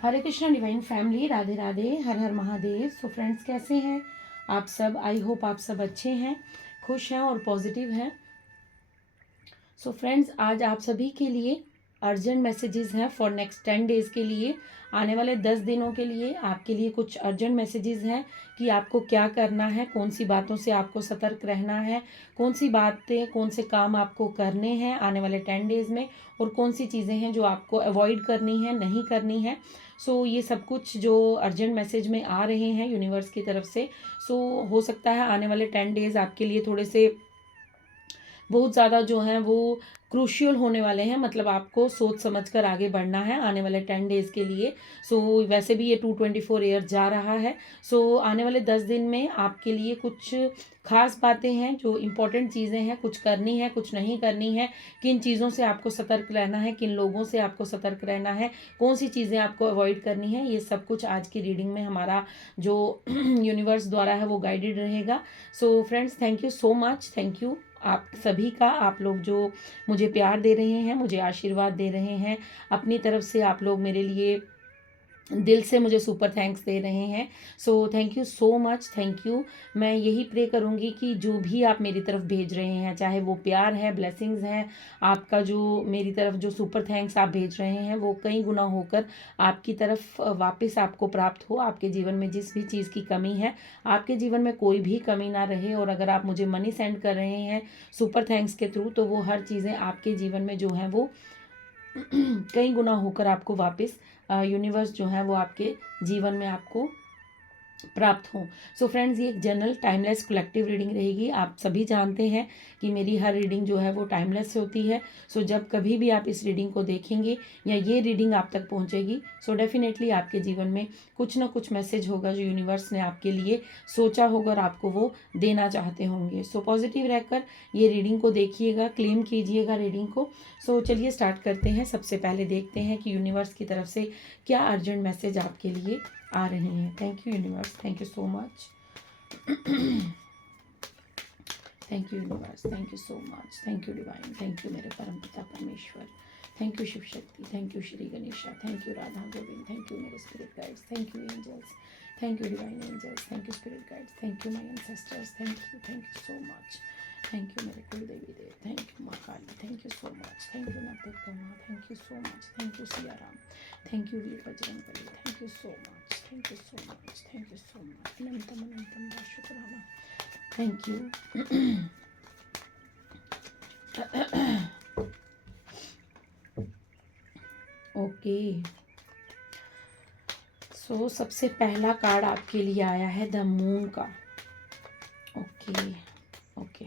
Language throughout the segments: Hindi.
हरे कृष्णा डिवाइन फैमिली, राधे राधे, हर हर महादेव। सो फ्रेंड्स, कैसे हैं आप सब? आई होप आप सब अच्छे हैं, खुश हैं और पॉजिटिव हैं। सो फ्रेंड्स, आज आप सभी के लिए अर्जेंट मैसेजेस हैं फॉर नेक्स्ट 10 डेज़ के लिए। आने वाले 10 दिनों के लिए आपके लिए कुछ अर्जेंट मैसेजेस हैं कि आपको क्या करना है, कौन सी बातों से आपको सतर्क रहना है, कौन सी बातें, कौन से काम आपको करने हैं आने वाले 10 डेज़ में, और कौन सी चीज़ें हैं जो आपको अवॉइड करनी है, नहीं करनी है। सो ये सब कुछ जो अर्जेंट मैसेज में आ रहे हैं यूनिवर्स की तरफ से, सो हो सकता है आने वाले 10 डेज़ आपके लिए थोड़े से बहुत ज़्यादा जो हैं वो क्रूशियल होने वाले हैं। मतलब आपको सोच समझ कर आगे बढ़ना है आने वाले 10 डेज़ के लिए। सो वैसे भी ये 224 ईयर जा रहा है। सो आने वाले 10 दिन में आपके लिए कुछ खास बातें हैं, जो इम्पोर्टेंट चीज़ें हैं, कुछ करनी है, कुछ नहीं करनी है, किन चीज़ों से आपको सतर्क रहना है, किन लोगों से आपको सतर्क रहना है, कौन सी चीज़ें आपको अवॉइड करनी है, ये सब कुछ आज की रीडिंग में हमारा जो यूनिवर्स द्वारा है वो गाइडेड रहेगा। So friends, thank you so much, thank you आप सभी का। आप लोग जो मुझे प्यार दे रहे हैं, मुझे आशीर्वाद दे रहे हैं, अपनी तरफ से आप लोग मेरे लिए दिल से मुझे सुपर थैंक्स दे रहे हैं। So thank you so much, thank you. मैं यही प्रे करूँगी कि जो भी आप मेरी तरफ भेज रहे हैं, चाहे वो प्यार है, ब्लेसिंग्स हैं, आपका जो मेरी तरफ जो सुपर थैंक्स आप भेज रहे हैं वो कई गुना होकर आपकी तरफ वापस आपको प्राप्त हो। आपके जीवन में जिस भी चीज़ की कमी है, आपके जीवन में कोई भी कमी ना रहे। और अगर आप मुझे मनी सेंड कर रहे हैं सुपर थैंक्स के थ्रू, तो वो हर चीज़ें आपके जीवन में जो हैं वो कई गुना होकर आपको वापस यूनिवर्स जो है वो आपके जीवन में आपको प्राप्त हों। सो फ्रेंड्स, ये एक जनरल टाइमलेस कलेक्टिव रीडिंग रहेगी। आप सभी जानते हैं कि मेरी हर रीडिंग जो है वो टाइमलेस होती है। सो जब कभी भी आप इस रीडिंग को देखेंगे या ये रीडिंग आप तक पहुंचेगी, सो डेफिनेटली आपके जीवन में कुछ ना कुछ मैसेज होगा जो यूनिवर्स ने आपके लिए सोचा होगा और आपको वो देना चाहते होंगे। सो पॉजिटिव रहकर ये रीडिंग को देखिएगा, क्लेम कीजिएगा रीडिंग को। सो चलिए स्टार्ट करते हैं। सबसे पहले देखते हैं कि यूनिवर्स की तरफ से क्या अर्जेंट मैसेज आपके लिए आ रहे हैं। Thank you universe, thank you so much. Thank you universe, thank you so much, thank you divine, thank you मेरे परम पिता परमेश्वर, thank you Shiv Shakti, thank you Shri Ganesha, thank you Radha Govind, thank you मेरे spirit guides, thank you angels, thank you divine angels, thank you spirit guides, thank you my ancestors, thank you so much, thank you मेरे कुल देवी देव, थैंक यू माँ Kali, thank you so much, thank you Navdurga, thank you so much, thank you Siya Ram, thank you Veer Bajrangbali, thank you so much, thank you so much, thank you so much, अनंतम अनंतम शुक्राना, थैंक यू। ओके, सो सबसे पहला कार्ड आपके लिए आया है द मून का। ओके ओके,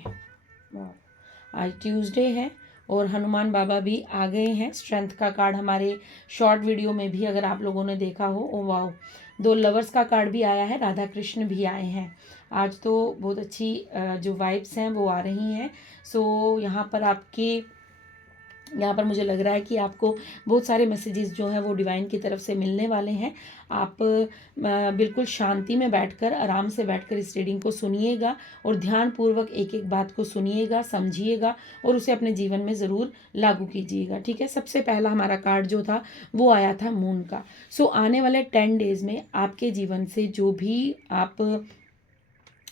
आज ट्यूसडे है और हनुमान बाबा भी आ गए हैं। स्ट्रेंथ का कार्ड हमारे शॉर्ट वीडियो में भी अगर आप लोगों ने देखा हो, ओ वाओ, 2 लवर्स का कार्ड भी आया है, राधा कृष्ण भी आए हैं। आज तो बहुत अच्छी जो वाइब्स हैं वो आ रही हैं। सो यहाँ पर मुझे लग रहा है कि आपको बहुत सारे मैसेजेस जो हैं वो डिवाइन की तरफ से मिलने वाले हैं। आप बिल्कुल शांति में बैठकर, आराम से बैठकर इस रीडिंग को सुनिएगा और ध्यानपूर्वक एक एक बात को सुनिएगा, समझिएगा और उसे अपने जीवन में ज़रूर लागू कीजिएगा। ठीक है, सबसे पहला हमारा कार्ड जो था वो आया था मून का। सो आने वाले 10 डेज़ में आपके जीवन से जो भी आप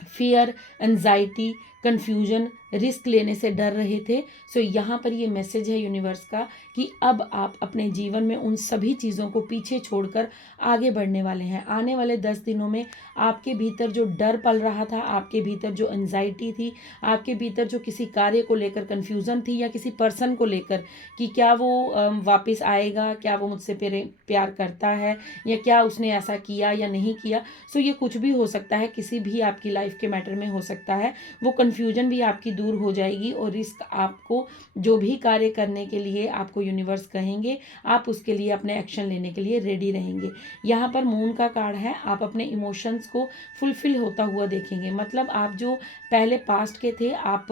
फियर, एंजाइटी, कन्फ्यूजन, रिस्क लेने से डर रहे थे, सो यहाँ पर ये मैसेज है यूनिवर्स का कि अब आप अपने जीवन में उन सभी चीज़ों को पीछे छोड़कर आगे बढ़ने वाले हैं। आने वाले 10 दिनों में आपके भीतर जो डर पल रहा था, आपके भीतर जो एंजाइटी थी, आपके भीतर जो किसी कार्य को लेकर कन्फ्यूज़न थी या किसी पर्सन को लेकर कि क्या वो वापस आएगा, क्या वो मुझसे प्यार करता है या क्या उसने ऐसा किया या नहीं किया, सो ये कुछ भी हो सकता है, किसी भी आपकी लाइफ के मैटर में हो सकता है। वो कन्फ्यूजन भी आपकी दूर हो जाएगी और रिस्क, आपको जो भी कार्य करने के लिए आपको यूनिवर्स कहेंगे, आप उसके लिए अपने एक्शन लेने के लिए रेडी रहेंगे। यहाँ पर मून का कार्ड है, आप अपने इमोशंस को फुलफिल होता हुआ देखेंगे। मतलब आप जो पहले पास्ट के थे, आप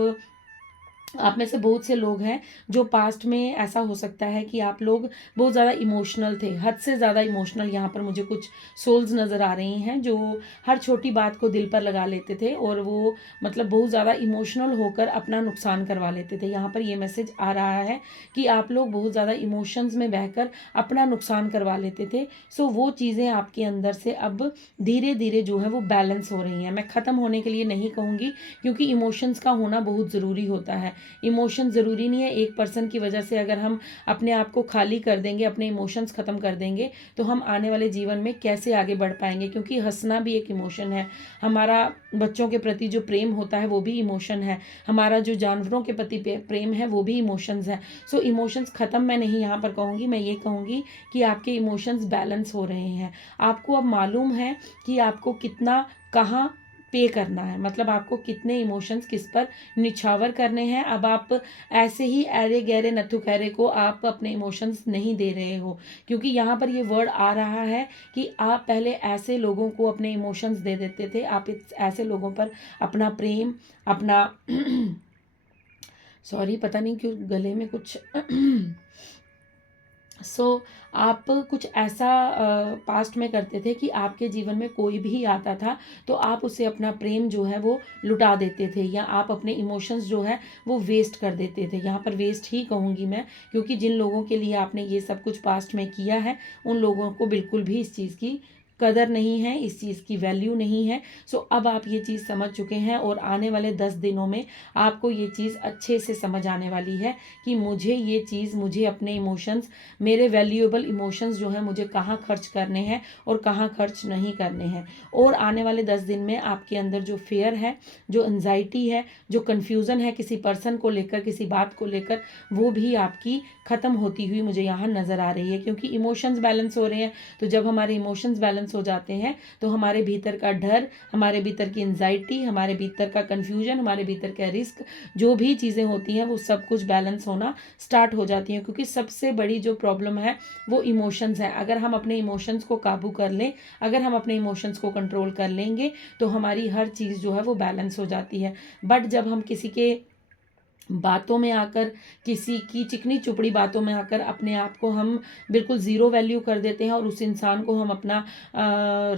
आप में से बहुत से लोग हैं जो पास्ट में ऐसा हो सकता है कि आप लोग बहुत ज़्यादा इमोशनल थे, हद से ज़्यादा इमोशनल। यहाँ पर मुझे कुछ सोल्स नज़र आ रही हैं जो हर छोटी बात को दिल पर लगा लेते थे और वो मतलब बहुत ज़्यादा इमोशनल होकर अपना नुकसान करवा लेते थे। यहाँ पर ये मैसेज आ रहा है कि आप लोग बहुत ज़्यादा इमोशंस में बहकर अपना नुकसान करवा लेते थे। सो वो चीज़ें आपके अंदर से अब धीरे धीरे जो है वो बैलेंस हो रही हैं। मैं ख़त्म होने के लिए नहीं कहूँगी, क्योंकि इमोशंस का होना बहुत ज़रूरी होता है। इमोशन ज़रूरी नहीं है। एक पर्सन की वजह से अगर हम अपने आप को खाली कर देंगे, अपने इमोशंस ख़त्म कर देंगे, तो हम आने वाले जीवन में कैसे आगे बढ़ पाएंगे। क्योंकि हंसना भी एक इमोशन है, हमारा बच्चों के प्रति जो प्रेम होता है वो भी इमोशन है, हमारा जो जानवरों के प्रति प्रेम है वो भी इमोशंस है। सो इमोशंस ख़त्म मैं नहीं यहाँ पर कहूँगी, मैं ये कहूँगी कि आपके इमोशंस बैलेंस हो रहे हैं। आपको अब मालूम है कि आपको कितना कहाँ पे करना है, मतलब आपको कितने इमोशंस किस पर निछावर करने हैं। अब आप ऐसे ही अरे गहरे नथु खैरे को आप अपने इमोशंस नहीं दे रहे हो, क्योंकि यहाँ पर ये वर्ड आ रहा है कि आप पहले ऐसे लोगों को अपने इमोशंस दे देते थे, आप ऐसे लोगों पर अपना प्रेम, अपना सॉरी पता नहीं क्यों गले में कुछ आप कुछ ऐसा पास्ट में करते थे कि आपके जीवन में कोई भी आता था तो आप उसे अपना प्रेम जो है वो लुटा देते थे, या आप अपने इमोशंस जो है वो वेस्ट कर देते थे। यहाँ पर वेस्ट ही कहूँगी मैं, क्योंकि जिन लोगों के लिए आपने ये सब कुछ पास्ट में किया है उन लोगों को बिल्कुल भी इस चीज़ की कदर नहीं है, इस चीज़ की वैल्यू नहीं है। सो अब आप ये चीज़ समझ चुके हैं और आने वाले 10 दिनों में आपको ये चीज़ अच्छे से समझ आने वाली है कि मुझे ये चीज़, मुझे अपने इमोशंस, मेरे वैल्यूएबल इमोशंस जो है मुझे कहाँ खर्च करने हैं और कहाँ खर्च नहीं करने हैं। और आने वाले 10 दिन में आपके अंदर जो फेयर है, जो एंजाइटी है, जो कन्फ्यूज़न है किसी पर्सन को लेकर, किसी बात को लेकर, वो भी आपकी ख़त्म होती हुई मुझे यहाँ नज़र आ रही है। क्योंकि इमोशंस बैलेंस हो रहे हैं, तो जब हमारे इमोशंस बैलेंस हो जाते हैं तो हमारे भीतर का डर, हमारे भीतर की एंजाइटी, हमारे भीतर का कन्फ्यूजन, हमारे भीतर का रिस्क, जो भी चीज़ें होती हैं वो सब कुछ बैलेंस होना स्टार्ट हो जाती हैं। क्योंकि सबसे बड़ी जो प्रॉब्लम है वो इमोशंस है। अगर हम अपने इमोशंस को काबू कर लें, अगर हम अपने इमोशंस को कंट्रोल कर लेंगे तो हमारी हर चीज़ जो है वो बैलेंस हो जाती है। बट जब हम किसी के बातों में आकर, किसी की चिकनी चुपड़ी बातों में आकर अपने आप को हम बिल्कुल ज़ीरो वैल्यू कर देते हैं और उस इंसान को हम अपना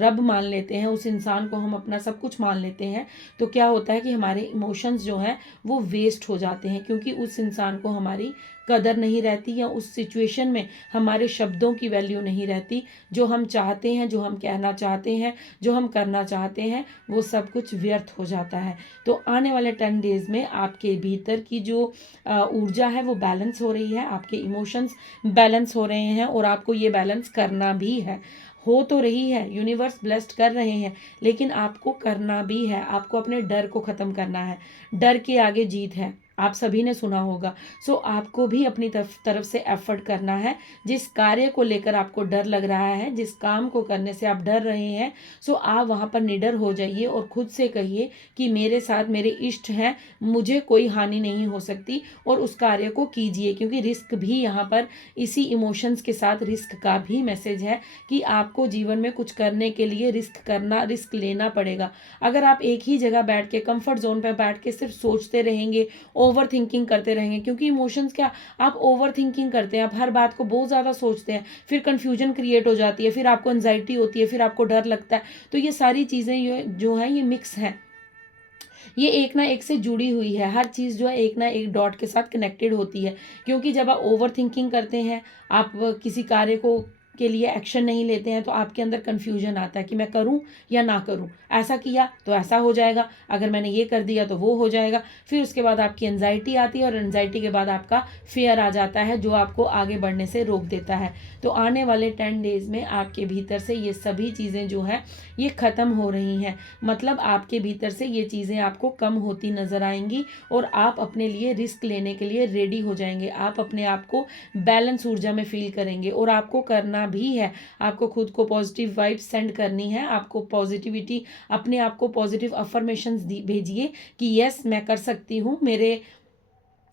रब मान लेते हैं, उस इंसान को हम अपना सब कुछ मान लेते हैं, तो क्या होता है कि हमारे इमोशंस जो हैं वो वेस्ट हो जाते हैं। क्योंकि उस इंसान को हमारी कदर नहीं रहती, या उस सिचुएशन में हमारे शब्दों की वैल्यू नहीं रहती। जो हम चाहते हैं, जो हम कहना चाहते हैं, जो हम करना चाहते हैं, वो सब कुछ व्यर्थ हो जाता है। तो आने वाले 10 डेज़ में आपके भीतर की जो ऊर्जा है वो बैलेंस हो रही है, आपके इमोशंस बैलेंस हो रहे हैं, और आपको ये बैलेंस करना भी है। हो तो रही है, यूनिवर्स ब्लेस्ड कर रहे हैं, लेकिन आपको करना भी है। आपको अपने डर को ख़त्म करना है। डर के आगे जीत है, आप सभी ने सुना होगा। सो आपको भी अपनी तरफ से एफर्ट करना है। जिस कार्य को लेकर आपको डर लग रहा है, जिस काम को करने से आप डर रहे हैं, सो आप वहाँ पर निडर हो जाइए और खुद से कहिए कि मेरे साथ मेरे इष्ट हैं, मुझे कोई हानि नहीं हो सकती, और उस कार्य को कीजिए। क्योंकि रिस्क भी यहाँ पर इसी इमोशंस के साथ रिस्क का भी मैसेज है कि आपको जीवन में कुछ करने के लिए रिस्क करना, रिस्क लेना पड़ेगा। अगर आप एक ही जगह बैठ के, कंफर्ट जोन पर बैठ के सिर्फ सोचते रहेंगे, ओवर थिंकिंग करते रहेंगे, क्योंकि इमोशंस क्या, आप ओवर थिंकिंग करते हैं, आप हर बात को बहुत ज़्यादा सोचते हैं, फिर कन्फ्यूजन क्रिएट हो जाती है, फिर आपको एंजाइटी होती है, फिर आपको डर लगता है। तो ये सारी चीज़ें जो हैं ये मिक्स हैं, ये एक ना एक से जुड़ी हुई है। हर चीज़ जो है एक ना एक डॉट के साथ कनेक्टेड होती है। क्योंकि जब आप ओवर थिंकिंग करते हैं, आप किसी कार्य को के लिए एक्शन नहीं लेते हैं, तो आपके अंदर कन्फ्यूजन आता है कि मैं करूं या ना करूं, ऐसा किया तो ऐसा हो जाएगा, अगर मैंने ये कर दिया तो वो हो जाएगा। फिर उसके बाद आपकी एंजाइटी आती है, और एंजाइटी के बाद आपका फेयर आ जाता है, जो आपको आगे बढ़ने से रोक देता है। तो आने वाले 10 डेज़ में आपके भीतर से ये सभी चीज़ें जो हैं ये ख़त्म हो रही हैं। मतलब आपके भीतर से ये चीज़ें आपको कम होती नज़र आएंगी, और आप अपने लिए रिस्क लेने के लिए रेडी हो जाएंगे। आप अपने आप को बैलेंस ऊर्जा में फील करेंगे, और आपको करना भी है। आपको खुद को पॉजिटिव वाइब्स सेंड करनी है, आपको पॉजिटिविटी, अपने आप को पॉजिटिव अफर्मेशंस भेजिए कि यस मैं कर सकती हूँ, मेरे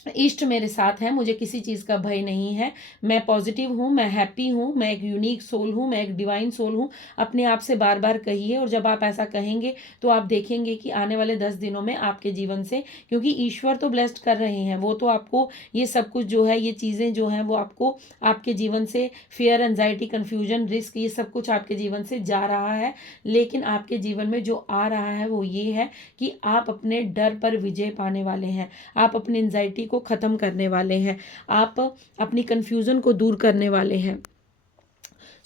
इष्ट मेरे साथ हैं, मुझे किसी चीज़ का भय नहीं है, मैं पॉजिटिव हूँ, मैं हैप्पी हूँ, मैं एक यूनिक सोल हूँ, मैं एक डिवाइन सोल हूँ। अपने आप से बार बार कहिए, और जब आप ऐसा कहेंगे तो आप देखेंगे कि आने वाले 10 दिनों में आपके जीवन से, क्योंकि ईश्वर तो ब्लेस्ड कर रहे हैं, वो तो आपको ये सब कुछ जो है, ये चीज़ें जो हैं वो आपको आपके जीवन से, फियर, एंजाइटी, कन्फ्यूजन, रिस्क, ये सब कुछ आपके जीवन से जा रहा है। लेकिन आपके जीवन में जो आ रहा है वो ये है कि आप अपने डर पर विजय पाने वाले हैं, आप अपनी एंजाइटी को ख़त्म करने वाले हैं, आप अपनी कन्फ्यूज़न को दूर करने वाले हैं।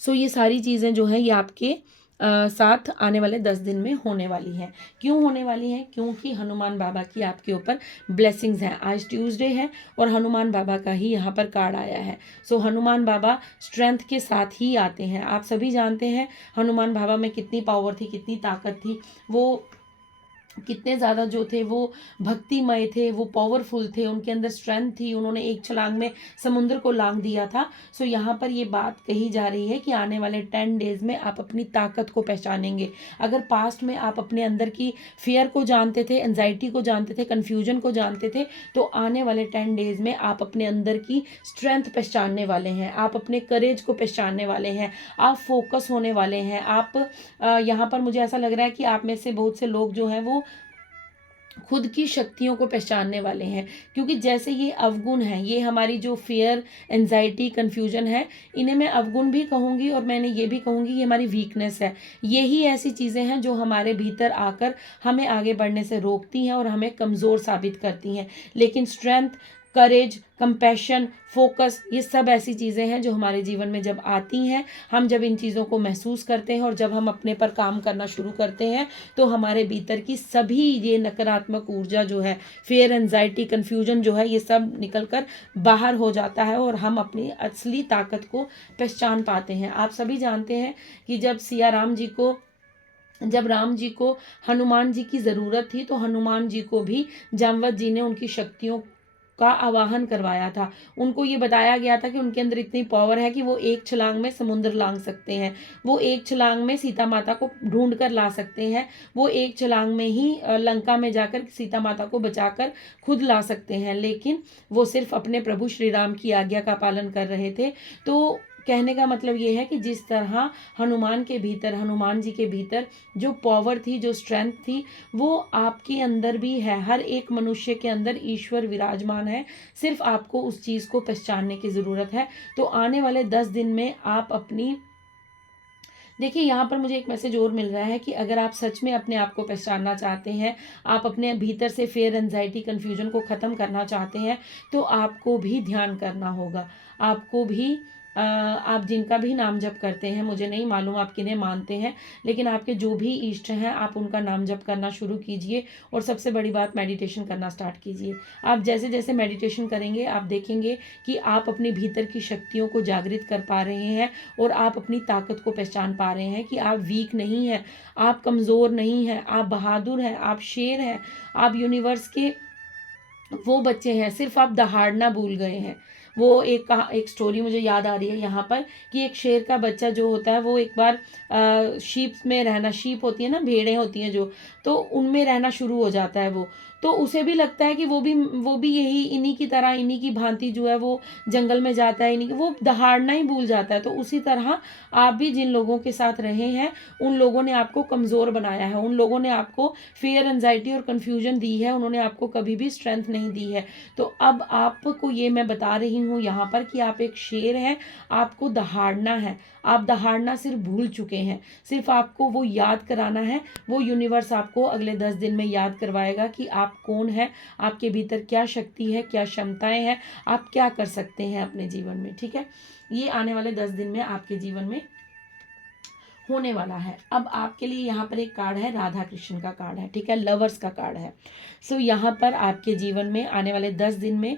सो ये सारी चीज़ें जो हैं ये आपके साथ आने वाले 10 दिन में होने वाली हैं। क्यों होने वाली हैं? क्योंकि हनुमान बाबा की आपके ऊपर ब्लेसिंग्स हैं। आज ट्यूसडे है और हनुमान बाबा का ही यहाँ पर कार्ड आया है। सो हनुमान बाबा स्ट्रेंथ के साथ ही आते हैं। आप सभी जानते हैं हनुमान बाबा में कितनी पावर थी, कितनी ताकत थी, वो कितने ज़्यादा जो थे वो भक्तिमय थे, वो पावरफुल थे, उनके अंदर स्ट्रेंथ थी, उन्होंने एक छलांग में समुद्र को लांग दिया था। सो यहाँ पर ये बात कही जा रही है कि आने वाले 10 डेज में आप अपनी ताकत को पहचानेंगे। अगर पास्ट में आप अपने अंदर की फियर को जानते थे, एंजाइटी को जानते थे, कन्फ्यूजन को जानते थे, तो आने वाले 10 डेज में आप अपने अंदर की स्ट्रेंथ पहचानने वाले हैं, आप अपने करेज को पहचानने वाले हैं, आप फोकस होने वाले हैं। आप यहाँ पर मुझे ऐसा लग रहा है कि आप में से बहुत से लोग जो हैं वो खुद की शक्तियों को पहचानने वाले हैं, क्योंकि जैसे ये अवगुण है, ये हमारी जो फियर, एंजाइटी, कन्फ्यूजन है, इन्हें मैं अवगुण भी कहूँगी और मैंने ये भी कहूँगी ये हमारी वीकनेस है। यही ऐसी चीज़ें हैं जो हमारे भीतर आकर हमें आगे बढ़ने से रोकती हैं और हमें कमज़ोर साबित करती हैं। लेकिन स्ट्रेंथ, करेज, कंपैशन, फोकस, ये सब ऐसी चीज़ें हैं जो हमारे जीवन में जब आती हैं, हम जब इन चीज़ों को महसूस करते हैं और जब हम अपने पर काम करना शुरू करते हैं, तो हमारे भीतर की सभी ये नकारात्मक ऊर्जा जो है, फियर, एंजाइटी, कन्फ्यूजन जो है, ये सब निकल कर बाहर हो जाता है और हम अपनी असली ताकत को पहचान पाते हैं। आप सभी जानते हैं कि जब राम जी को हनुमान जी की ज़रूरत थी, तो हनुमान जी को भी जामवंत जी ने उनकी शक्तियों का आवाहन करवाया था। उनको ये बताया गया था कि उनके अंदर इतनी पावर है कि वो एक छलांग में समुद्र लांग सकते हैं, वो एक छलांग में सीता माता को ढूंढ कर ला सकते हैं, वो एक छलांग में ही लंका में जाकर सीता माता को बचाकर खुद ला सकते हैं। लेकिन वो सिर्फ अपने प्रभु श्री राम की आज्ञा का पालन कर रहे थे। तो कहने का मतलब ये है कि जिस तरह हनुमान जी के भीतर जो पावर थी, जो स्ट्रेंथ थी, वो आपके अंदर भी है। हर एक मनुष्य के अंदर ईश्वर विराजमान है, सिर्फ आपको उस चीज़ को पहचानने की ज़रूरत है। तो आने वाले 10 दिन में आप अपनी, देखिए यहाँ पर मुझे एक मैसेज और मिल रहा है कि अगर आप सच में अपने आप को पहचानना चाहते हैं, आप अपने भीतर से फियर, एंजाइटी, कन्फ्यूजन को ख़त्म करना चाहते हैं, तो आपको भी ध्यान करना होगा। आपको भी आप जिनका भी नाम जप करते हैं, मुझे नहीं मालूम आप किन्हें मानते हैं, लेकिन आपके जो भी इष्ट हैं आप उनका नाम जप करना शुरू कीजिए। और सबसे बड़ी बात, मेडिटेशन करना स्टार्ट कीजिए। आप जैसे जैसे मेडिटेशन करेंगे आप देखेंगे कि आप अपने भीतर की शक्तियों को जागृत कर पा रहे हैं और आप अपनी ताकत को पहचान पा रहे हैं कि आप वीक नहीं हैं, आप कमज़ोर नहीं हैं, आप बहादुर हैं, आप शेर हैं, आप यूनिवर्स के वो बच्चे हैं, सिर्फ आप दहाड़ना भूल गए हैं। वो एक स्टोरी मुझे याद आ रही है यहाँ पर कि एक शेर का बच्चा जो होता है वो एक बार शीप होती है ना, भेड़ें होती हैं जो, तो उनमें रहना शुरू हो जाता है वो। तो उसे भी लगता है कि वो भी यही इन्हीं की तरह, इन्हीं की भांति जो है वो जंगल में जाता है, इन्हीं वो दहाड़ना ही भूल जाता है। तो उसी तरह आप भी जिन लोगों के साथ रहे हैं, उन लोगों ने आपको कमज़ोर बनाया है, उन लोगों ने आपको फियर, एंजाइटी और कन्फ्यूजन दी है, उन्होंने आपको कभी भी स्ट्रेंथ नहीं दी है। तो अब आपको ये मैं बता रही हूँ यहाँ पर कि आप एक शेर हैं, आपको दहाड़ना है। आप दहाड़ना सिर्फ भूल चुके हैं, सिर्फ आपको वो याद कराना है। वो यूनिवर्स आपको अगले 10 दिन में याद करवाएगा कि आप कौन है, आपके भीतर क्या शक्ति है, क्या क्षमताएं हैं, आप क्या कर सकते हैं अपने जीवन में। ठीक है, ये आने वाले 10 दिन में आपके जीवन में होने वाला है। अब आपके लिए यहाँ पर एक कार्ड है, राधा कृष्ण का कार्ड है, ठीक है, लवर्स का कार्ड है। सो यहाँ पर आपके जीवन में आने वाले 10 दिन में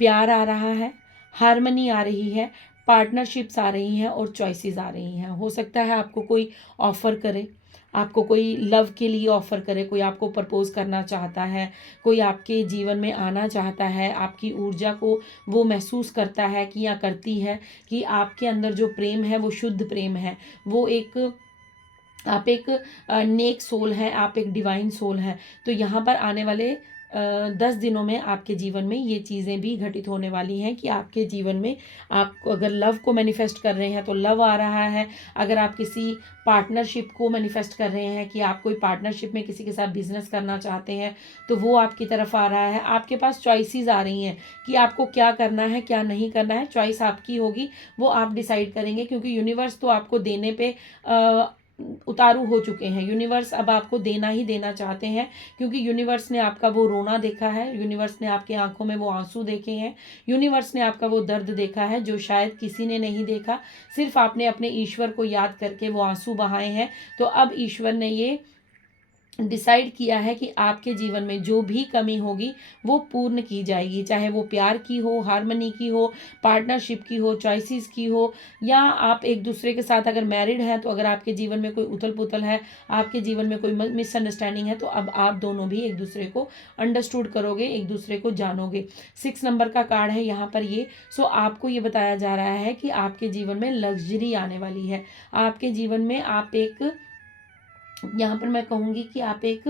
प्यार आ रहा है, हारमनी आ रही है, पार्टनरशिप्स आ रही हैं और चॉइसेस आ रही हैं। हो सकता है आपको कोई ऑफ़र करे, आपको कोई लव के लिए ऑफ़र करे, कोई आपको प्रपोज करना चाहता है, कोई आपके जीवन में आना चाहता है, आपकी ऊर्जा को वो महसूस करता है कि या करती है कि आपके अंदर जो प्रेम है वो शुद्ध प्रेम है, वो आप एक नेक सोल हैं, आप एक डिवाइन सोल हैं। तो यहाँ पर आने वाले 10 दिनों में आपके जीवन में ये चीज़ें भी घटित होने वाली हैं कि आपके जीवन में आप अगर लव को मैनिफेस्ट कर रहे हैं तो लव आ रहा है। अगर आप किसी पार्टनरशिप को मैनिफेस्ट कर रहे हैं कि आप कोई पार्टनरशिप में किसी के साथ बिजनेस करना चाहते हैं तो वो आपकी तरफ आ रहा है। आपके पास चॉइसेस आ रही हैं कि आपको क्या करना है क्या नहीं करना है। चॉइस आपकी होगी, वो आप डिसाइड करेंगे, क्योंकि यूनिवर्स तो आपको देने पे उतारू हो चुके हैं। यूनिवर्स अब आपको देना ही देना चाहते हैं, क्योंकि यूनिवर्स ने आपका वो रोना देखा है, यूनिवर्स ने आपकी आंखों में वो आंसू देखे हैं, यूनिवर्स ने आपका वो दर्द देखा है जो शायद किसी ने नहीं देखा। सिर्फ आपने अपने ईश्वर को याद करके वो आंसू बहाए हैं। तो अब ईश्वर ने ये डिसाइड किया है कि आपके जीवन में जो भी कमी होगी वो पूर्ण की जाएगी, चाहे वो प्यार की हो, हार्मनी की हो, पार्टनरशिप की हो, चॉइसेस की हो, या आप एक दूसरे के साथ अगर मैरिड हैं तो अगर आपके जीवन में कोई उथल पुथल है, आपके जीवन में कोई मिसअंडरस्टैंडिंग है, तो अब आप दोनों भी एक दूसरे को अंडरस्टूड करोगे, एक दूसरे को जानोगे। 6 नंबर का कार्ड है यहाँ पर ये। सो आपको ये बताया जा रहा है कि आपके जीवन में लग्जरी आने वाली है। आपके जीवन में आप एक, यहाँ पर मैं कहूँगी कि आप एक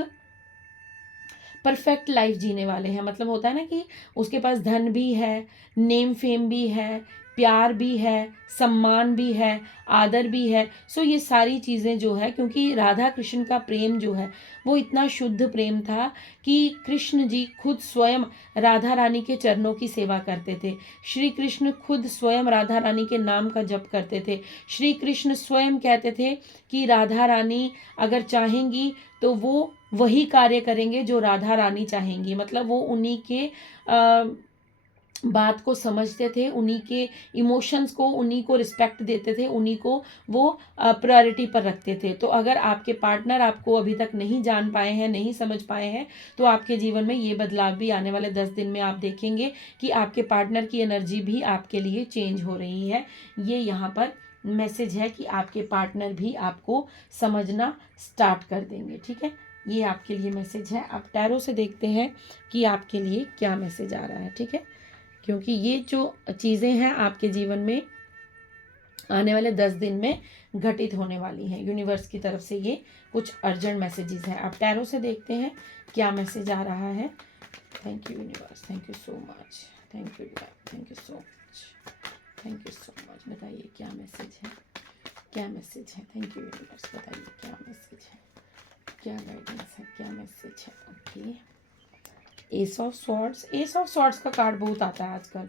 परफेक्ट लाइफ जीने वाले हैं। मतलब होता है ना कि उसके पास धन भी है, नेम फेम भी है, प्यार भी है, सम्मान भी है, आदर भी है। सो ये सारी चीज़ें जो है, क्योंकि राधा कृष्ण का प्रेम जो है वो इतना शुद्ध प्रेम था कि कृष्ण जी खुद स्वयं राधा रानी के चरणों की सेवा करते थे। श्री कृष्ण खुद स्वयं राधा रानी के नाम का जप करते थे। श्री कृष्ण स्वयं कहते थे कि राधा रानी अगर चाहेंगी तो वो वही कार्य करेंगे जो राधा रानी चाहेंगी। मतलब वो उन्हीं के बात को समझते थे, उन्हीं के इमोशंस को, उन्हीं को रिस्पेक्ट देते थे, उन्हीं को वो प्रायोरिटी पर रखते थे। तो अगर आपके पार्टनर आपको अभी तक नहीं जान पाए हैं, नहीं समझ पाए हैं, तो आपके जीवन में ये बदलाव भी आने वाले 10 दिन में आप देखेंगे कि आपके पार्टनर की एनर्जी भी आपके लिए चेंज हो रही है। ये यहाँ पर मैसेज है कि आपके पार्टनर भी आपको समझना स्टार्ट कर देंगे। ठीक है, ये आपके लिए मैसेज है। आप टैरो से देखते हैं कि आपके लिए क्या मैसेज आ रहा है। ठीक है, क्योंकि ये जो चीज़ें हैं आपके जीवन में आने वाले 10 दिन में घटित होने वाली हैं। यूनिवर्स की तरफ से ये कुछ अर्जेंट मैसेजेस हैं। आप टैरो से देखते हैं क्या मैसेज आ रहा है। Thank you universe, thank you so much, thank you thank you so much, thank you so much. बताइए क्या मैसेज है, क्या मैसेज है। थैंक यू यूनिवर्स, बताइए क्या मैसेज है, क्या गाइडेंस है, क्या मैसेज है। Okay, S of swords. S of swords का कार्ड बहुत आता है आजकल,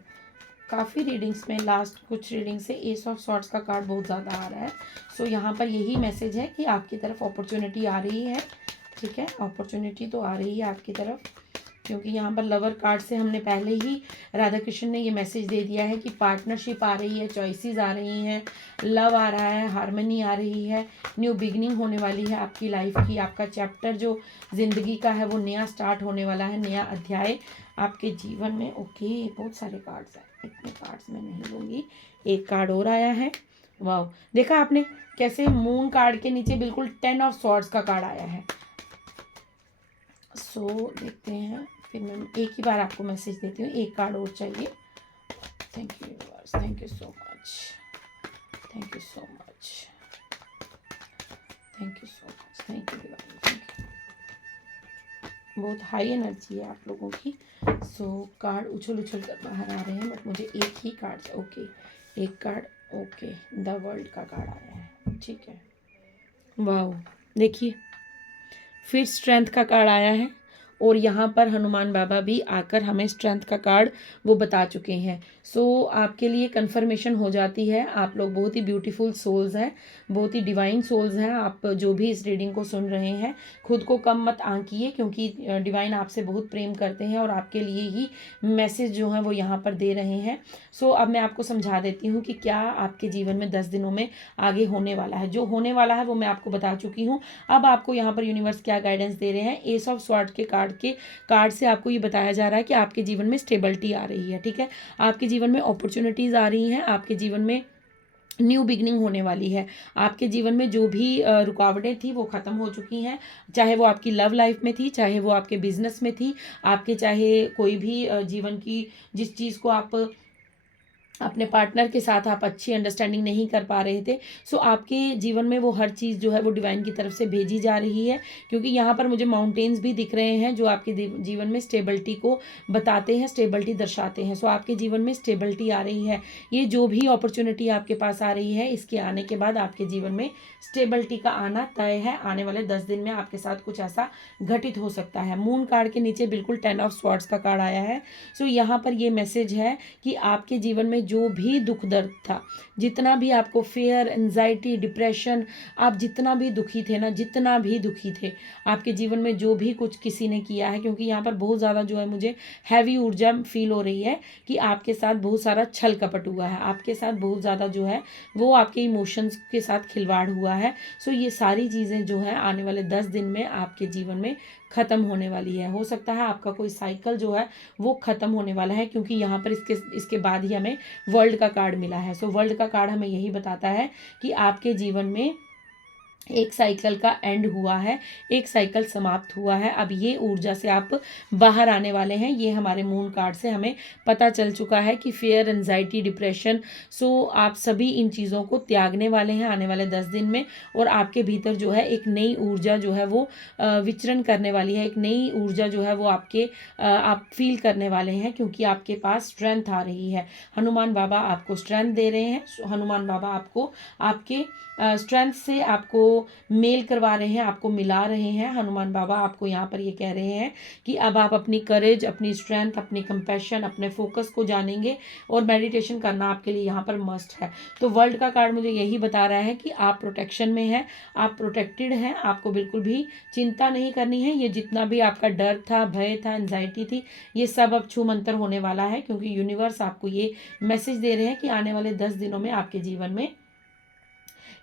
काफ़ी रीडिंग्स में, लास्ट कुछ रीडिंग से एस ऑफ सॉर्ड्स का कार्ड बहुत ज़्यादा आ रहा है। सो यहाँ पर यही मैसेज है कि आपकी तरफ अपॉर्चुनिटी आ रही है। ठीक है, अपॉर्चुनिटी तो आ रही है आपकी तरफ, क्योंकि यहाँ पर लवर कार्ड से हमने पहले ही राधा कृष्ण ने ये मैसेज दे दिया है कि पार्टनरशिप आ रही है, चॉइसेस आ रही हैं, लव आ रहा है, हार्मनी आ रही है, न्यू बिगनिंग होने वाली है आपकी लाइफ की। आपका चैप्टर जो ज़िंदगी का है वो नया स्टार्ट होने वाला है, नया अध्याय आपके जीवन में। ओके, बहुत सारे कार्ड्स हैं, इतने कार्ड्स मैं नहीं लूँगी। एक कार्ड और आया है, वाह, देखा आपने कैसे मून कार्ड के नीचे बिल्कुल 10 ऑफ सॉर्ड्स का कार्ड आया है। सो देखते हैं, फिर मैं एक ही बार आपको मैसेज देती हूँ, एक कार्ड और चाहिए। Thank you universe, thank you so much, thank you so much, thank you so much, thank you divine, thank you. बहुत हाई एनर्जी है आप लोगों की। सो कार्ड उछल उछल कर बाहर आ रहे हैं, बट मुझे एक ही कार्ड। ओके, एक कार्ड, ओके, द वर्ल्ड का कार्ड आया है। ठीक है, वाह, देखिए फिर स्ट्रेंथ का कार्ड आया है, और यहाँ पर हनुमान बाबा भी आकर हमें स्ट्रेंथ का कार्ड वो बता चुके हैं। सो आपके लिए कन्फर्मेशन हो जाती है, आप लोग बहुत ही ब्यूटीफुल सोल्स हैं, बहुत ही डिवाइन सोल्स हैं। आप जो भी इस रीडिंग को सुन रहे हैं, खुद को कम मत आंकिए, क्योंकि डिवाइन आपसे बहुत प्रेम करते हैं और आपके लिए ही मैसेज जो है वो यहाँ पर दे रहे हैं। सो अब मैं आपको समझा देती हूँ कि क्या आपके जीवन में 10 दिनों में आगे होने वाला है। जो होने वाला है वो मैं आपको बता चुकी हूँ। अब आपको यहाँ पर यूनिवर्स क्या गाइडेंस दे रहे हैं। एस ऑफ स्वॉर्ड के कार्ड से आपको ये बताया जा रहा है कि आपके जीवन में स्टेबिलिटी आ रही है। ठीक है, आपके जीवन में अपॉर्चुनिटीज़ आ रही हैं, आपके जीवन में न्यू बिगनिंग होने वाली है। आपके जीवन में जो भी रुकावटें थी वो ख़त्म हो चुकी हैं, चाहे वो आपकी लव लाइफ में थी, चाहे वो आपके बिजनेस में थी, आपके चाहे कोई भी जीवन की जिस चीज़ को आप अपने पार्टनर के साथ आप अच्छी अंडरस्टैंडिंग नहीं कर पा रहे थे। सो आपके जीवन में वो हर चीज़ जो है वो डिवाइन की तरफ से भेजी जा रही है, क्योंकि यहाँ पर मुझे माउंटेन्स भी दिख रहे हैं जो आपके जीवन में स्टेबिलिटी को बताते हैं, स्टेबिलिटी दर्शाते हैं। सो आपके जीवन में स्टेबिलिटी आ रही है। ये जो भी अपॉर्चुनिटी आपके पास आ रही है, इसके आने के बाद आपके जीवन में स्टेबिलिटी का आना तय है। आने वाले 10 दिन में आपके साथ कुछ ऐसा घटित हो सकता है। मून कार्ड के नीचे बिल्कुल 10 ऑफ स्वॉर्ड्स का कार्ड आया है। सो यहाँ पर ये मैसेज है कि आपके जीवन में जो भी दुख दर्द था, जितना भी आपको फेयर, एंजाइटी, डिप्रेशन, आप जितना भी दुखी थे ना, जितना भी दुखी थे, आपके जीवन में जो भी कुछ किसी ने किया है, क्योंकि यहाँ पर बहुत ज़्यादा जो है मुझे हैवी ऊर्जा फील हो रही है कि आपके साथ बहुत सारा छल कपट हुआ है, आपके साथ बहुत ज़्यादा जो है वो आपके इमोशंस के साथ खिलवाड़ हुआ है। सो ये सारी चीज़ें जो है आने वाले 10 दिन में आपके जीवन में ख़त्म होने वाली है। हो सकता है आपका कोई साइकिल जो है वो ख़त्म होने वाला है, क्योंकि यहाँ पर इसके बाद ही हमें वर्ल्ड का कार्ड मिला है। सो वर्ल्ड का कार्ड हमें यही बताता है कि आपके जीवन में एक साइकिल का एंड हुआ है, एक साइकिल समाप्त हुआ है। अब ये ऊर्जा से आप बाहर आने वाले हैं। ये हमारे मून कार्ड से हमें पता चल चुका है कि फियर, एंजाइटी, डिप्रेशन, सो आप सभी इन चीज़ों को त्यागने वाले हैं आने वाले 10 दिन में। और आपके भीतर जो है एक नई ऊर्जा जो है वो विचरण करने वाली है। एक नई ऊर्जा जो है वो आप फील करने वाले हैं, क्योंकि आपके पास स्ट्रेंथ आ रही है। हनुमान बाबा आपको स्ट्रेंथ दे रहे हैं। हनुमान बाबा आपको आपके स्ट्रेंथ से आपको मेल करवा रहे हैं, आपको मिला रहे हैं। हनुमान बाबा आपको यहाँ पर ये कह रहे हैं कि अब आप अपनी करेज, अपनी स्ट्रेंथ, अपनी कंपैशन, अपने फोकस को जानेंगे और मेडिटेशन करना आपके लिए यहाँ पर मस्ट है। तो वर्ल्ड का कार्ड मुझे यही बता रहा है कि आप प्रोटेक्शन में हैं, आप प्रोटेक्टेड हैं, आपको बिल्कुल भी चिंता नहीं करनी है। ये जितना भी आपका डर था, भय था, एंजाइटी थी, ये सब अब छूमंतर होने वाला है, क्योंकि यूनिवर्स आपको ये मैसेज दे रहे हैं कि आने वाले 10 दिनों में आपके जीवन में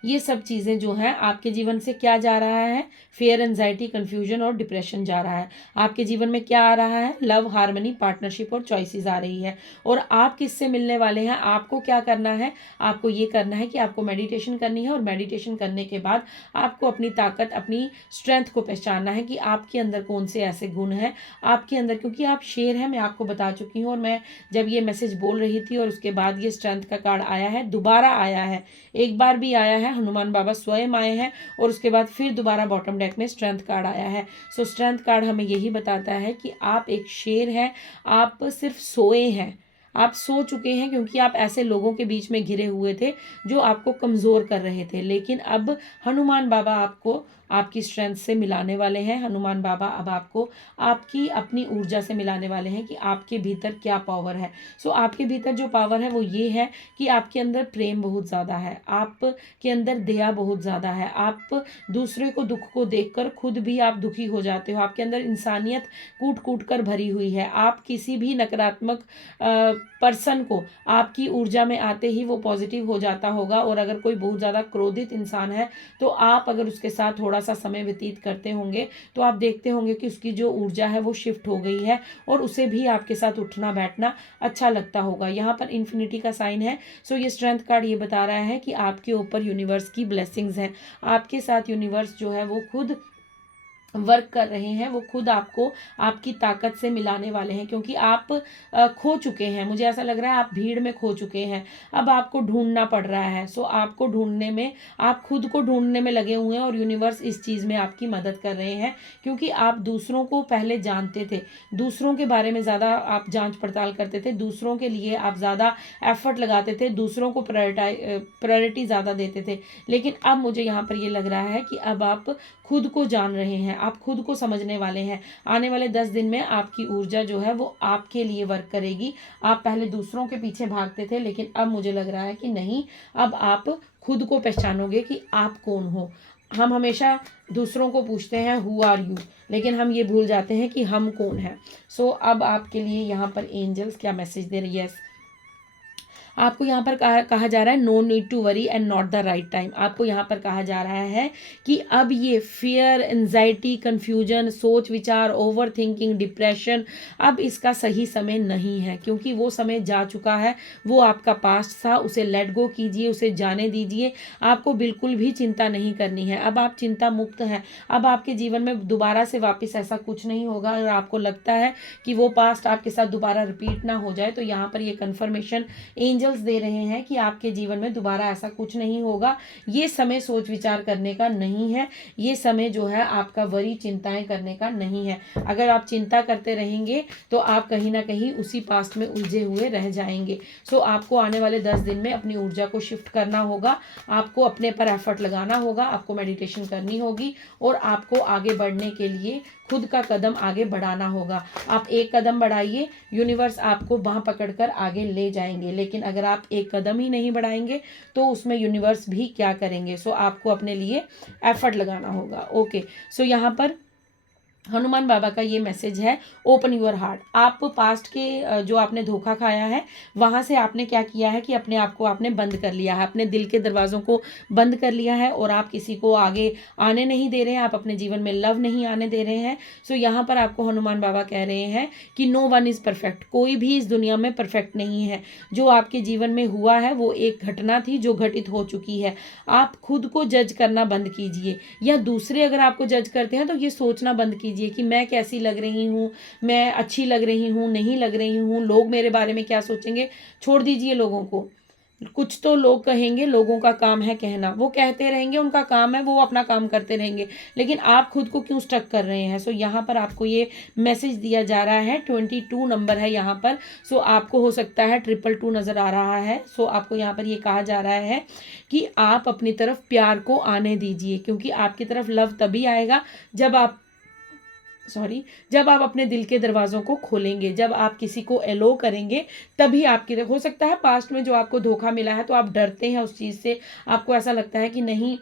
ये सब चीज़ें जो हैं आपके जीवन से क्या जा रहा है, फेयर, एंजाइटी, कन्फ्यूजन और डिप्रेशन जा रहा है। आपके जीवन में क्या आ रहा है, लव, हार्मनी, पार्टनरशिप और चॉइसेस आ रही है। और आप किससे मिलने वाले हैं, आपको क्या करना है, आपको ये करना है कि आपको मेडिटेशन करनी है। और मेडिटेशन करने के बाद आपको अपनी ताकत, अपनी स्ट्रेंथ को पहचानना है कि आपके अंदर कौन से ऐसे गुण हैं आपके अंदर, क्योंकि आप शेर हैं, मैं आपको बता चुकी हूँ। और मैं जब ये मैसेज बोल रही थी और उसके बाद ये स्ट्रेंथ का कार्ड आया है, दोबारा आया है, एक बार भी आया है, हनुमान बाबा स्वयं आए हैं, और उसके बाद फिर दोबारा बॉटम डेक में स्ट्रेंथ कार्ड आया है। सो स्ट्रेंथ कार्ड हमें यही बताता है कि आप एक शेर हैं, आप सिर्फ सोए हैं, आप सो चुके हैं, क्योंकि आप ऐसे लोगों के बीच में घिरे हुए थे जो आपको कमज़ोर कर रहे थे। लेकिन अब हनुमान बाबा आपको आपकी स्ट्रेंथ से मिलाने वाले हैं। हनुमान बाबा अब आपको आपकी अपनी ऊर्जा से मिलाने वाले हैं कि आपके भीतर क्या पावर है। सो आपके भीतर जो पावर है वो ये है कि आपके अंदर प्रेम बहुत ज़्यादा है, आपके अंदर दया बहुत ज़्यादा है, आप दूसरे को दुख को देखकर खुद भी आप दुखी हो जाते हो, आपके अंदर इंसानियत कूट कूट कर भरी हुई है। आप किसी भी नकारात्मक पर्सन को आपकी ऊर्जा में आते ही वो पॉजिटिव हो जाता होगा। और अगर कोई बहुत ज़्यादा क्रोधित इंसान है तो आप अगर उसके साथ थोड़ा सा समय व्यतीत करते होंगे तो आप देखते होंगे कि उसकी जो ऊर्जा है वो शिफ्ट हो गई है और उसे भी आपके साथ उठना बैठना अच्छा लगता होगा। यहाँ पर इन्फिनिटी का साइन है। सो ये स्ट्रेंथ कार्ड ये बता रहा है कि आपके ऊपर यूनिवर्स की ब्लेसिंग्स हैं, आपके साथ यूनिवर्स जो है वो खुद वर्क कर रहे हैं, वो खुद आपको आपकी ताकत से मिलाने वाले हैं, क्योंकि आप खो चुके हैं। मुझे ऐसा लग रहा है आप भीड़ में खो चुके हैं, अब आपको ढूंढना पड़ रहा है। सो आपको ढूंढने में, आप खुद को ढूंढने में लगे हुए हैं और यूनिवर्स इस चीज़ में आपकी मदद कर रहे हैं, क्योंकि आप दूसरों को पहले जानते थे, दूसरों के बारे में ज़्यादा आप जांच पड़ताल करते थे, दूसरों के लिए आप ज़्यादा एफर्ट लगाते थे, दूसरों को प्रायोरिटी ज़्यादा देते थे। लेकिन अब मुझे यहाँ पर ये लग रहा है कि अब आप खुद को जान रहे हैं, आप खुद को समझने वाले हैं। आने वाले 10 दिन में आपकी ऊर्जा जो है वो आपके लिए वर्क करेगी। आप पहले दूसरों के पीछे भागते थे, लेकिन अब मुझे लग रहा है कि नहीं, अब आप खुद को पहचानोगे कि आप कौन हो। हम हमेशा दूसरों को पूछते हैं हु आर यू, लेकिन हम ये भूल जाते हैं कि हम कौन हैं। सो अब आपके लिए यहाँ पर एंजल्स क्या मैसेज दे रही है। आपको यहाँ पर कहा जा रहा है no need to worry and not the right time. आपको यहाँ पर कहा जा रहा है कि अब ये फियर, एंजाइटी, कन्फ्यूजन, सोच विचार, ओवर थिंकिंग, डिप्रेशन, अब इसका सही समय नहीं है, क्योंकि वो समय जा चुका है, वो आपका पास्ट था, उसे लेट गो कीजिए, उसे जाने दीजिए। आपको बिल्कुल भी चिंता नहीं करनी है, अब आप चिंता मुक्त हैं। अब आपके जीवन में दोबारा से वापस ऐसा कुछ नहीं होगा। और आपको लगता है कि वो पास्ट आपके साथ दोबारा रिपीट ना हो जाए, तो यहाँ पर ये कन्फर्मेशन एंजल एंजल्स दे रहे हैं कि आपके जीवन में दोबारा ऐसा कुछ नहीं होगा। ये समय सोच विचार करने का नहीं है, ये समय जो है आपका वरी चिंताएं करने का नहीं है। अगर आप चिंता करते रहेंगे तो आप कहीं ना कहीं उसी पास्ट में उलझे हुए रह जाएंगे। सो आपको आने वाले 10 दिन में अपनी ऊर्जा को शिफ्ट करना होगा, आपको अपने पर एफर्ट लगाना होगा, आपको मेडिटेशन करनी होगी और आपको आगे बढ़ने के लिए खुद का कदम आगे बढ़ाना होगा। आप एक कदम बढ़ाइए, यूनिवर्स आपको बांह पकड़कर आगे ले जाएंगे। लेकिन अगर आप एक कदम ही नहीं बढ़ाएंगे तो उसमें यूनिवर्स भी क्या करेंगे। सो आपको अपने लिए एफर्ट लगाना होगा। ओके, सो यहाँ पर हनुमान बाबा का ये मैसेज है, ओपन यूर हार्ट। आप पास्ट के जो आपने धोखा खाया है वहाँ से आपने क्या किया है कि अपने आप को आपने बंद कर लिया है, अपने दिल के दरवाज़ों को बंद कर लिया है और आप किसी को आगे आने नहीं दे रहे हैं, आप अपने जीवन में लव नहीं आने दे रहे हैं। सो यहाँ पर आपको हनुमान बाबा कह रहे हैं कि नो वन इज़ परफेक्ट, कोई भी इस दुनिया में परफेक्ट नहीं है। जो आपके जीवन में हुआ है वो एक घटना थी जो घटित हो चुकी है। आप खुद को जज करना बंद कीजिए, या दूसरे अगर आपको जज करते हैं तो ये सोचना बंद कीजिए कि मैं कैसी लग रही हूँ, मैं अच्छी लग रही हूँ, नहीं लग रही हूँ, लोग मेरे बारे में क्या सोचेंगे। छोड़ दीजिए लोगों को, कुछ तो लोग कहेंगे, लोगों का काम है कहना, वो कहते रहेंगे, उनका काम है, वो अपना काम करते रहेंगे, लेकिन आप खुद को क्यों स्टक कर रहे हैं। सो यहाँ पर आपको ये मैसेज दिया जा रहा है, 22 नंबर है यहाँ पर। सो आपको हो सकता है 222 नज़र आ रहा है। सो आपको यहाँ पर ये कहा जा रहा है कि आप अपनी तरफ प्यार को आने दीजिए, क्योंकि आपकी तरफ लव तभी आएगा जब आप अपने दिल के दरवाज़ों को खोलेंगे, जब आप किसी को एलो करेंगे, तभी आपकी। हो सकता है पास्ट में जो आपको धोखा मिला है तो आप डरते हैं उस चीज़ से, आपको ऐसा लगता है कि नहीं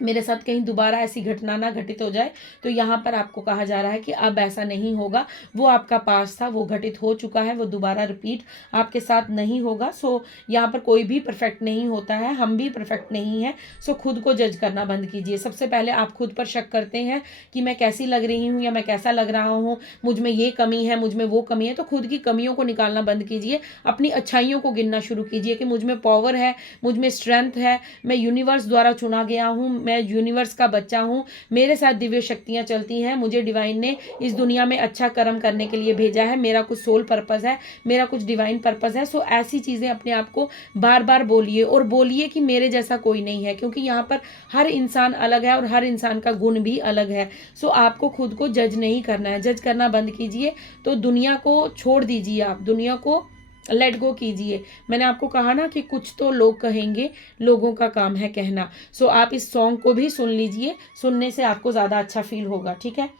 मेरे साथ कहीं दोबारा ऐसी घटना ना घटित हो जाए। तो यहाँ पर आपको कहा जा रहा है कि अब ऐसा नहीं होगा, वो आपका पास्ट था, वो घटित हो चुका है, वो दोबारा रिपीट आपके साथ नहीं होगा। सो यहाँ पर कोई भी परफेक्ट नहीं होता है, हम भी परफेक्ट नहीं है। सो खुद को जज करना बंद कीजिए। सबसे पहले आप खुद पर शक करते हैं कि मैं कैसी लग रही हूँ या मैं कैसा लग रहा हूँ, मुझ में ये कमी है, मुझ में वो कमी है। तो खुद की कमियों को निकालना बंद कीजिए, अपनी अच्छाइयों को गिनना शुरू कीजिए कि मुझ में पावर है, मुझ में स्ट्रेंथ है, मैं यूनिवर्स द्वारा चुना गया हूँ, मैं यूनिवर्स का बच्चा हूँ, मेरे साथ दिव्य शक्तियाँ चलती हैं, मुझे डिवाइन ने इस दुनिया में अच्छा कर्म करने के लिए भेजा है, मेरा कुछ सोल पर्पस है, मेरा कुछ डिवाइन पर्पस है। सो ऐसी चीज़ें अपने आप को बार बार बोलिए, और बोलिए कि मेरे जैसा कोई नहीं है, क्योंकि यहाँ पर हर इंसान अलग है और हर इंसान का गुण भी अलग है। सो आपको खुद को जज नहीं करना है, जज करना बंद कीजिए। तो दुनिया को छोड़ दीजिए, आप दुनिया को लेट गो कीजिए। मैंने आपको कहा ना कि कुछ तो लोग कहेंगे, लोगों का काम है कहना। सो आप इस सॉन्ग को भी सुन लीजिए, सुनने से आपको ज़्यादा अच्छा फील होगा। ठीक है,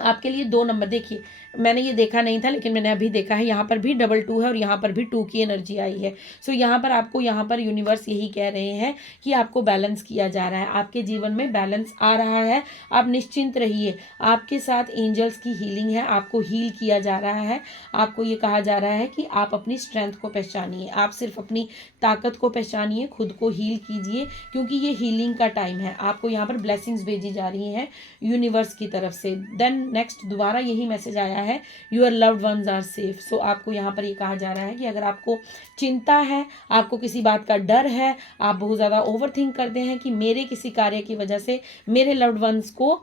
आपके लिए 2 नंबर, देखिए मैंने ये देखा नहीं था लेकिन मैंने अभी देखा है, यहाँ पर भी 22 है और यहाँ पर भी 2 की एनर्जी आई है। सो यहाँ पर आपको, यहाँ पर यूनिवर्स यही कह रहे हैं कि आपको बैलेंस किया जा रहा है, आपके जीवन में बैलेंस आ रहा है, आप निश्चिंत रहिए। आपके साथ एंजल्स की हीलिंग है, आपको हील किया जा रहा है। आपको ये कहा जा रहा है कि आप अपनी स्ट्रेंथ को पहचानिए, आप सिर्फ अपनी ताकत को पहचानिए, खुद को हील कीजिए, क्योंकि ये हीलिंग का टाइम है। आपको यहाँ पर ब्लेसिंग्स भेजी जा रही हैं यूनिवर्स की तरफ से। देन नेक्स्ट दोबारा यही मैसेज आया है, your loved ones are safe. So आपको यहाँ पर ये कहा जा रहा है कि अगर आपको चिंता है, आपको किसी बात का डर है, आप बहुत ज़्यादा ओवर थिंक करते हैं कि मेरे किसी कार्य की वजह से मेरे लव्ड वंस को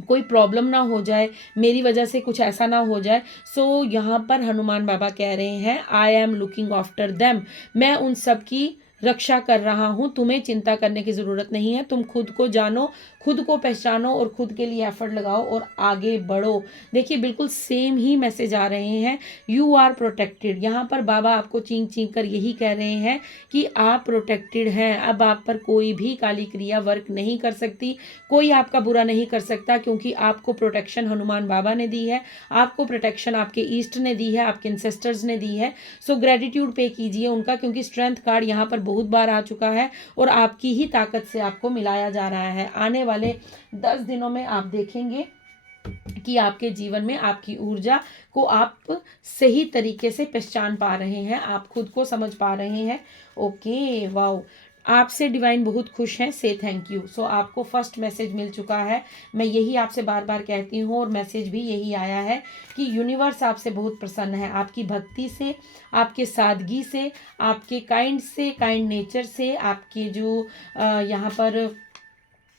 कोई प्रॉब्लम ना हो जाए, मेरी वजह से कुछ ऐसा ना हो जाए। सो यहाँ पर हनुमान बाबा कह रहे हैं, I am looking after them, मैं उन सब की रक्षा कर रहा हूँ, तुम्हें चिंता करने की ज़रूरत नहीं है। तुम खुद को जानो, खुद को पहचानो और खुद के लिए एफर्ट लगाओ और आगे बढ़ो। देखिए बिल्कुल सेम ही मैसेज आ रहे हैं, यू आर प्रोटेक्टेड। यहाँ पर बाबा आपको चींक चींक कर यही कह रहे हैं कि आप प्रोटेक्टेड हैं। अब आप पर कोई भी काली क्रिया वर्क नहीं कर सकती, कोई आपका बुरा नहीं कर सकता, क्योंकि आपको प्रोटेक्शन हनुमान बाबा ने दी है, आपको प्रोटेक्शन आपके ईस्ट ने दी है, आपके इंसेस्टर्स ने दी है। सो ग्रेटिट्यूड पे कीजिए उनका, क्योंकि स्ट्रेंथ कार्ड यहाँ पर बहुत बार आ चुका है और आपकी ही ताकत से आपको मिलाया जा रहा है। आने वाले 10 दिनों में आप देखेंगे कि आपके जीवन में आपकी ऊर्जा को आप सही तरीके से पहचान पा रहे हैं, आप खुद को समझ पा रहे हैं। ओके, वाओ, आपसे डिवाइन बहुत खुश हैं, से थैंक यू। सो आपको फर्स्ट मैसेज मिल चुका है। मैं यही आपसे बार बार कहती हूँ और मैसेज भी यही आया है कि यूनिवर्स आपसे बहुत प्रसन्न है, आपकी भक्ति से, आपके सादगी से, आपके काइंड नेचर से, आपके जो यहाँ पर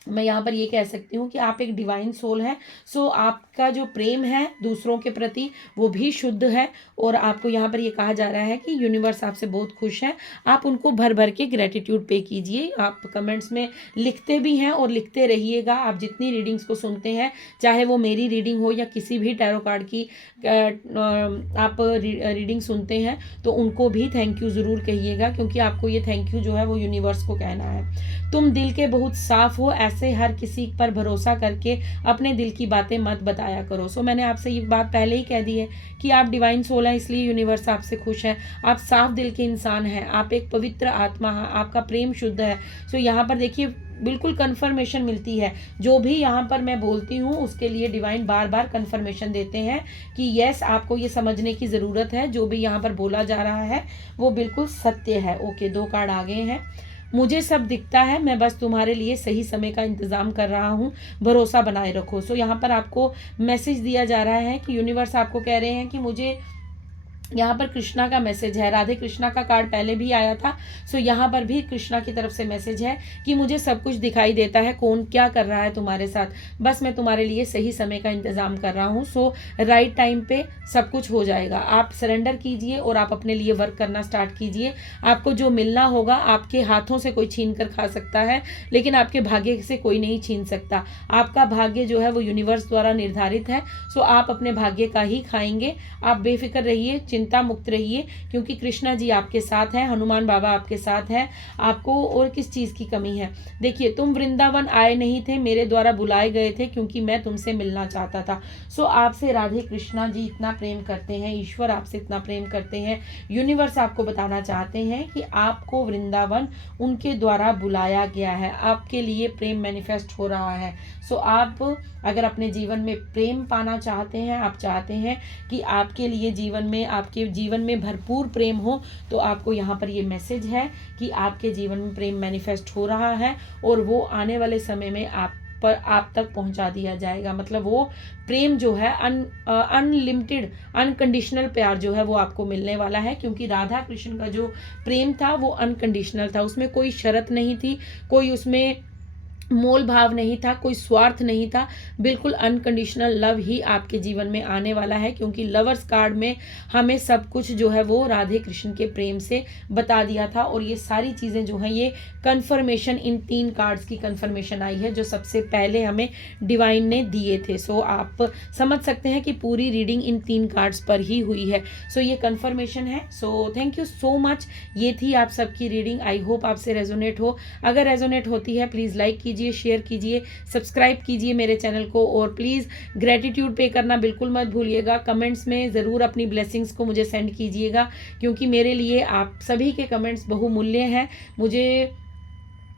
मैं यहाँ पर ये कह सकती हूँ कि आप एक डिवाइन सोल है। सो आपका जो प्रेम है दूसरों के प्रति वो भी शुद्ध है, और आपको यहाँ पर ये कहा जा रहा है कि यूनिवर्स आपसे बहुत खुश है। आप उनको भर भर के ग्रेटिट्यूड पे कीजिए। आप कमेंट्स में लिखते भी हैं और लिखते रहिएगा। आप जितनी रीडिंग्स को सुनते हैं, चाहे वो मेरी रीडिंग हो या किसी भी टैरो कार्ड की आप रीडिंग सुनते हैं, तो उनको भी थैंक यू ज़रूर कहिएगा, क्योंकि आपको ये थैंक यू जो है वो यूनिवर्स को कहना है। तुम दिल के बहुत साफ हो, ऐसे हर किसी पर भरोसा करके अपने दिल की बातें मत बताया करो। सो मैंने आपसे ये बात पहले ही कह दी है कि आप डिवाइन सोल हैं, इसलिए यूनिवर्स आपसे खुश है। आप साफ दिल के इंसान हैं, आप एक पवित्र आत्मा हैं, आपका प्रेम शुद्ध है। सो यहाँ पर देखिए बिल्कुल कन्फर्मेशन मिलती है। जो भी यहाँ पर मैं बोलती हूँ उसके लिए डिवाइन बार बार कन्फर्मेशन देते हैं कि यस, आपको ये समझने की ज़रूरत है, जो भी यहाँ पर बोला जा रहा है वो बिल्कुल सत्य है। ओके, 2 कार्ड आ गए हैं। मुझे सब दिखता है, मैं बस तुम्हारे लिए सही समय का इंतज़ाम कर रहा हूँ, भरोसा बनाए रखो। सो यहाँ पर आपको मैसेज दिया जा रहा है कि यूनिवर्स आपको कह रहे हैं कि मुझे यहाँ पर कृष्णा का मैसेज है। राधे कृष्णा का कार्ड पहले भी आया था। सो यहाँ पर भी कृष्णा की तरफ से मैसेज है कि मुझे सब कुछ दिखाई देता है, कौन क्या कर रहा है तुम्हारे साथ, बस मैं तुम्हारे लिए सही समय का इंतज़ाम कर रहा हूँ। सो राइट टाइम पे सब कुछ हो जाएगा। आप सरेंडर कीजिए और आप अपने लिए वर्क करना स्टार्ट कीजिए। आपको जो मिलना होगा आपके हाथों से कोई छीन कर खा सकता है, लेकिन आपके भाग्य से कोई नहीं छीन सकता। आपका भाग्य जो है वो यूनिवर्स द्वारा निर्धारित है। सो आप अपने भाग्य का ही खाएंगे। आप बेफिक्र रहिए, चिंता मुक्त रहिए, क्योंकि कृष्णा जी आपके साथ हैं, हनुमान बाबा आपके साथ हैं। आपको और किस चीज़ की कमी है? देखिए, तुम वृंदावन आए नहीं थे, मेरे द्वारा बुलाए गए थे, क्योंकि मैं तुमसे मिलना चाहता था। सो आपसे राधे कृष्णा जी इतना प्रेम करते हैं, ईश्वर आपसे इतना प्रेम करते हैं, यूनिवर्स आपको बताना चाहते हैं कि आपको वृंदावन उनके द्वारा बुलाया गया है। आपके लिए प्रेम मैनिफेस्ट हो रहा है। सो आप अगर अपने जीवन में प्रेम पाना चाहते हैं, आप चाहते हैं कि आपके लिए आपके जीवन में भरपूर प्रेम हो, तो आपको यहाँ पर ये मैसेज है कि आपके जीवन में प्रेम मैनिफेस्ट हो रहा है, और वो आने वाले समय में आप तक पहुंचा दिया जाएगा। मतलब वो प्रेम जो है अनलिमिटेड अनकंडीशनल प्यार जो है वो आपको मिलने वाला है, क्योंकि राधा कृष्ण का जो प्रेम था वो अनकंडीशनल था। उसमें कोई शर्त नहीं थी, कोई उसमें मोल भाव नहीं था, कोई स्वार्थ नहीं था। बिल्कुल अनकंडीशनल लव ही आपके जीवन में आने वाला है, क्योंकि लवर्स कार्ड में हमें सब कुछ जो है वो राधे कृष्ण के प्रेम से बता दिया था। और ये सारी चीज़ें जो हैं ये कन्फर्मेशन इन 3 कार्ड्स की कन्फर्मेशन आई है, जो सबसे पहले हमें डिवाइन ने दिए थे। सो आप समझ सकते हैं कि पूरी रीडिंग इन 3 कार्ड्स पर ही हुई है। सो ये कन्फर्मेशन है। So thank you so much. ये थी आप सबकी रीडिंग। आई होप आपसे रेजोनेट हो। अगर रेजोनेट होती है प्लीज़ लाइक कीजिए, शेयर कीजिए, सब्सक्राइब कीजिए मेरे चैनल को, और प्लीज़ ग्रेटिट्यूड पे करना बिल्कुल मत भूलिएगा। कमेंट्स में ज़रूर अपनी ब्लेसिंग्स को मुझे सेंड कीजिएगा, क्योंकि मेरे लिए आप सभी के कमेंट्स बहुमूल्य हैं। मुझे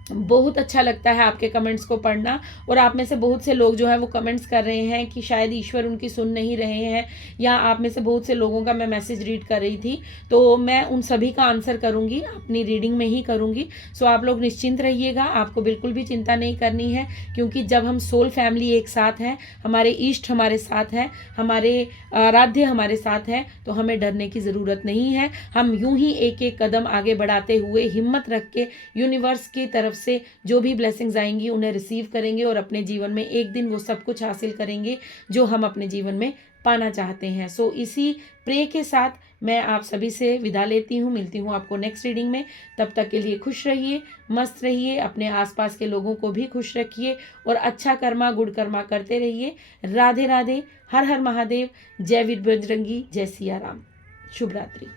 बहुत अच्छा लगता है आपके कमेंट्स को पढ़ना, और आप में से बहुत से लोग जो है वो कमेंट्स कर रहे हैं कि शायद ईश्वर उनकी सुन नहीं रहे हैं, या आप में से बहुत से लोगों का मैं मैसेज रीड कर रही थी, तो मैं उन सभी का आंसर करूंगी, अपनी रीडिंग में ही करूंगी। सो आप लोग निश्चिंत रहिएगा, आपको बिल्कुल भी चिंता नहीं करनी है, क्योंकि जब हम सोल फैमिली एक साथ हैं, हमारे ईष्ट हमारे साथ हैं, हमारे आराध्य हमारे साथ हैं, तो हमें डरने की ज़रूरत नहीं है। हम यूं ही एक एक कदम आगे बढ़ाते हुए हिम्मत रख के यूनिवर्स की तरफ से जो भी ब्लेसिंग्स आएंगी उन्हें रिसीव करेंगे, और अपने जीवन में एक दिन वो सब कुछ हासिल करेंगे जो हम अपने जीवन में पाना चाहते हैं। सो इसी प्रे के साथ मैं आप सभी से विदा लेती हूँ। मिलती हूँ आपको नेक्स्ट रीडिंग में। तब तक के लिए खुश रहिए, मस्त रहिए, अपने आसपास के लोगों को भी खुश रखिए, और अच्छा कर्मा गुड कर्मा करते रहिए। राधे राधे, हर हर महादेव, जय वीर बजरंगी, जय सिया राम। शुभ रात्रि।